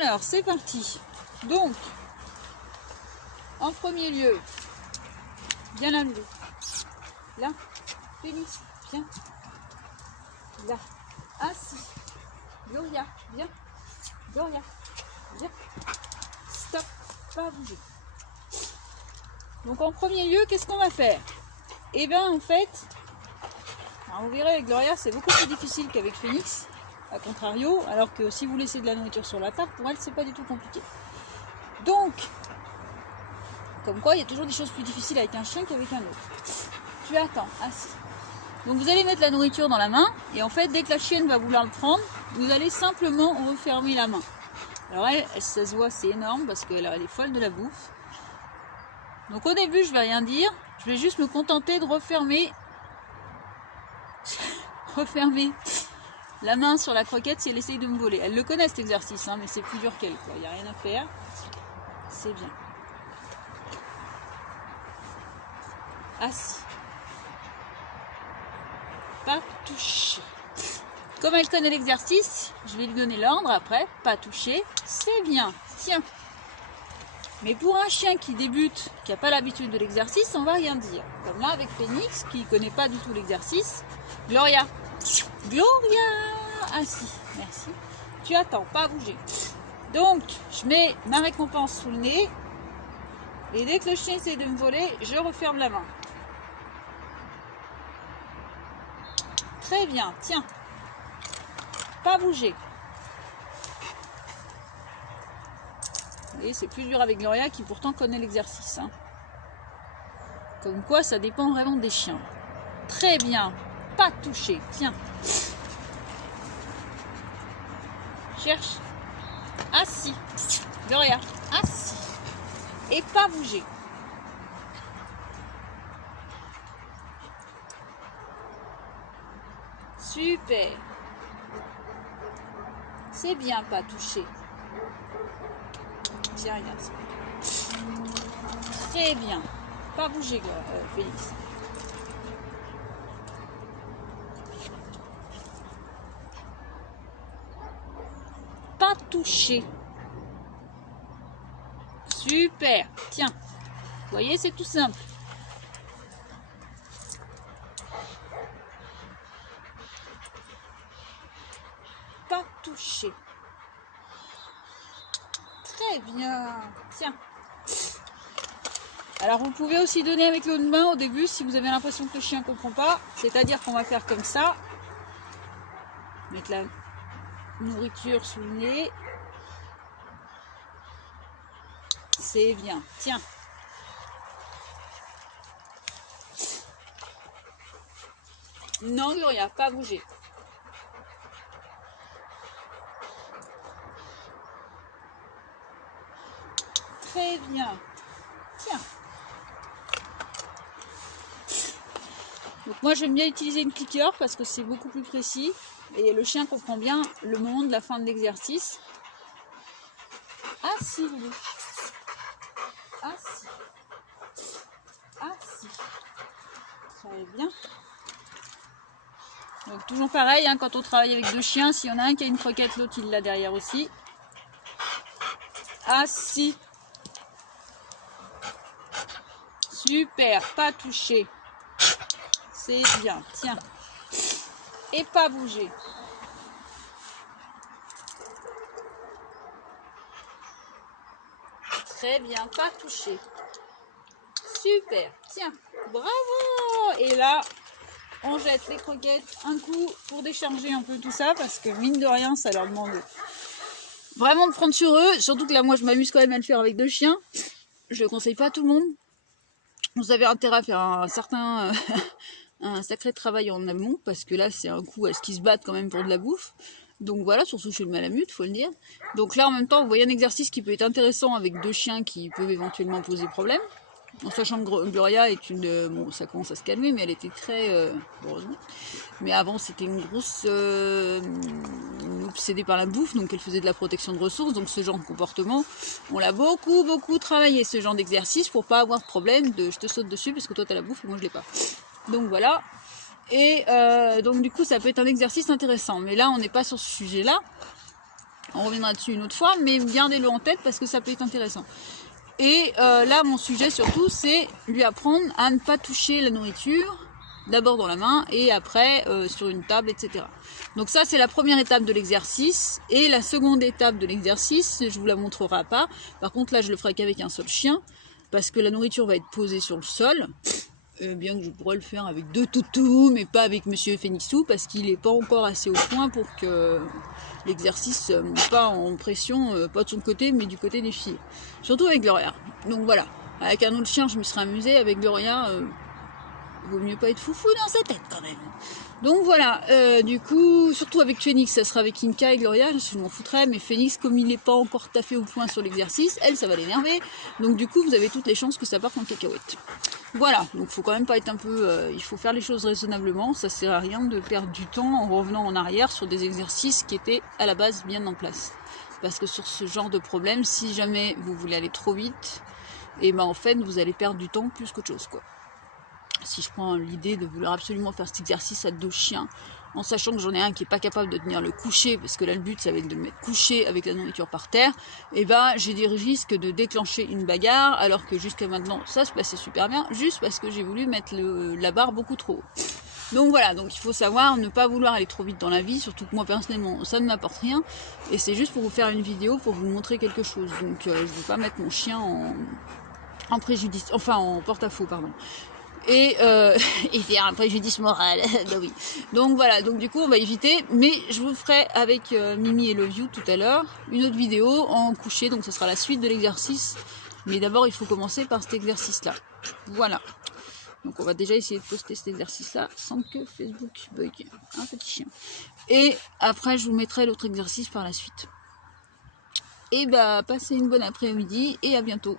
Alors, c'est parti. Donc, en premier lieu, bien là, Loulou. Là, Phénix, viens. Là, assis. Gloria, viens. Gloria, viens. Stop, pas bouger. Donc, en premier lieu, qu'est-ce qu'on va faire? Eh bien, en fait, vous verrez avec Gloria, c'est beaucoup plus difficile qu'avec Phénix. A contrario, alors que si vous laissez de la nourriture sur la table, pour elle, c'est pas du tout compliqué. Donc, comme quoi, il y a toujours des choses plus difficiles avec un chien qu'avec un autre. Tu attends, assis. Donc, vous allez mettre la nourriture dans la main, et en fait, dès que la chienne va vouloir le prendre, vous allez simplement refermer la main. Alors, elle ça se voit, c'est énorme, parce qu'elle est folle de la bouffe. Donc, au début, je vais rien dire, je vais juste me contenter de refermer la main sur la croquette si elle essaye de me voler. Elle le connaît cet exercice, hein, mais c'est plus dur qu'elle. Il n'y a rien à faire. C'est bien. Assis. Pas toucher. Comme elle connaît l'exercice, je vais lui donner l'ordre après. Pas toucher. C'est bien. Tiens. Mais pour un chien qui débute, qui n'a pas l'habitude de l'exercice, on va rien dire. Comme là avec Phénix, qui ne connaît pas du tout l'exercice. Gloria. Gloria. Assis, merci. Tu attends, pas bouger. Donc, je mets ma récompense sous le nez. Et dès que le chien essaie de me voler, je referme la main. Très bien, tiens. Pas bouger. Vous voyez, c'est plus dur avec Gloria qui pourtant connaît l'exercice. Hein. Comme quoi, ça dépend vraiment des chiens. Très bien. Pas toucher. Tiens. Cherche. Assis. Gloria. Assis. Et pas bouger. Super. C'est bien, pas toucher. Tiens, regarde ça. Très bien. Pas bouger, Félix. Pas toucher. Super. Tiens. Vous voyez, c'est tout simple. Pas toucher. Très bien. Tiens. Alors, vous pouvez aussi donner avec l'autre main au début si vous avez l'impression que le chien ne comprend pas. C'est-à-dire qu'on va faire comme ça. Mettre la nourriture sous le nez. C'est bien. Tiens. Non, Gloria, pas bouger. Très bien. Tiens. Donc moi j'aime bien utiliser une cliqueur parce que c'est beaucoup plus précis et le chien comprend bien le moment de la fin de l'exercice. Assis, Loulou. Assis. Assis. Très bien. Donc toujours pareil, hein, quand on travaille avec deux chiens, s'il y en a un qui a une croquette, l'autre il l'a derrière aussi. Assis. Super, pas toucher. C'est bien, tiens. Et pas bouger. Très bien, pas toucher. Super, tiens, bravo. Et là, on jette les croquettes un coup pour décharger un peu tout ça, parce que mine de rien, ça leur demande vraiment de prendre sur eux. Surtout que là, moi, je m'amuse quand même à le faire avec deux chiens. Je ne conseille pas à tout le monde. Vous avez intérêt à faire un sacré travail en amont, parce que là, c'est un coup à ce qu'ils se battent quand même pour de la bouffe. Donc voilà, surtout chez le malamute, faut le dire. Donc là, en même temps, vous voyez un exercice qui peut être intéressant avec deux chiens qui peuvent éventuellement poser problème. En sachant que Gloria est une... bon, ça commence à se calmer, mais elle était très... heureusement. Mais avant, c'était une grosse... obsédée par la bouffe, donc elle faisait de la protection de ressources. Donc ce genre de comportement, on l'a beaucoup travaillé, ce genre d'exercice, pour pas avoir de problème de je te saute dessus parce que toi t'as la bouffe et moi je l'ai pas. Donc voilà. Et donc du coup, ça peut être un exercice intéressant. Mais là, on n'est pas sur ce sujet-là. On reviendra dessus une autre fois, mais gardez-le en tête parce que ça peut être intéressant. Et là, mon sujet surtout, c'est lui apprendre à ne pas toucher la nourriture, d'abord dans la main et après sur une table, etc. Donc ça, c'est la première étape de l'exercice. Et la seconde étape de l'exercice, je vous la montrerai pas. Par contre, là, je le ferai qu'avec un seul chien, parce que la nourriture va être posée sur le sol. Bien que je pourrais le faire avec 2 toutous, mais pas avec Monsieur Phénixou, parce qu'il n'est pas encore assez au point pour que l'exercice ne monte pas en pression, pas de son côté, mais du côté des filles. Surtout avec Gloria. Donc voilà, avec un autre chien, je me serais amusée, avec Gloria, vaut mieux pas être foufou dans sa tête quand même. Donc voilà, du coup, surtout avec Phoenix, ça sera avec Inka et Gloria, je m'en foutrais, mais Phoenix, comme il n'est pas encore taffé au point sur l'exercice, elle, ça va l'énerver, donc du coup, vous avez toutes les chances que ça parte en cacahuète. Voilà, donc faut quand même pas être un peu... il faut faire les choses raisonnablement, ça sert à rien de perdre du temps en revenant en arrière sur des exercices qui étaient à la base bien en place. Parce que sur ce genre de problème, si jamais vous voulez aller trop vite, et ben en fait, vous allez perdre du temps plus qu'autre chose, quoi. Si je prends l'idée de vouloir absolument faire cet exercice à 2 chiens, en sachant que j'en ai un qui n'est pas capable de tenir le coucher, parce que là le but ça va être de le mettre couché avec la nourriture par terre, et ben j'ai des risques de déclencher une bagarre, alors que jusqu'à maintenant ça se passait super bien, juste parce que j'ai voulu mettre la barre beaucoup trop haut. Donc voilà, donc il faut savoir ne pas vouloir aller trop vite dans la vie, surtout que moi personnellement ça ne m'apporte rien, et c'est juste pour vous faire une vidéo, pour vous montrer quelque chose, donc je ne veux pas mettre mon chien en préjudice, enfin en porte-à-faux, pardon. Et faire un préjudice moral. Bah oui. Donc voilà, donc du coup on va éviter, mais je vous ferai avec Mimi et Love You tout à l'heure une autre vidéo en coucher, donc ce sera la suite de l'exercice, mais d'abord il faut commencer par cet exercice là. Voilà, donc on va déjà essayer de poster cet exercice là sans que Facebook bug, un petit chien, et après je vous mettrai l'autre exercice par la suite. Et bah passez une bonne après-midi et à bientôt.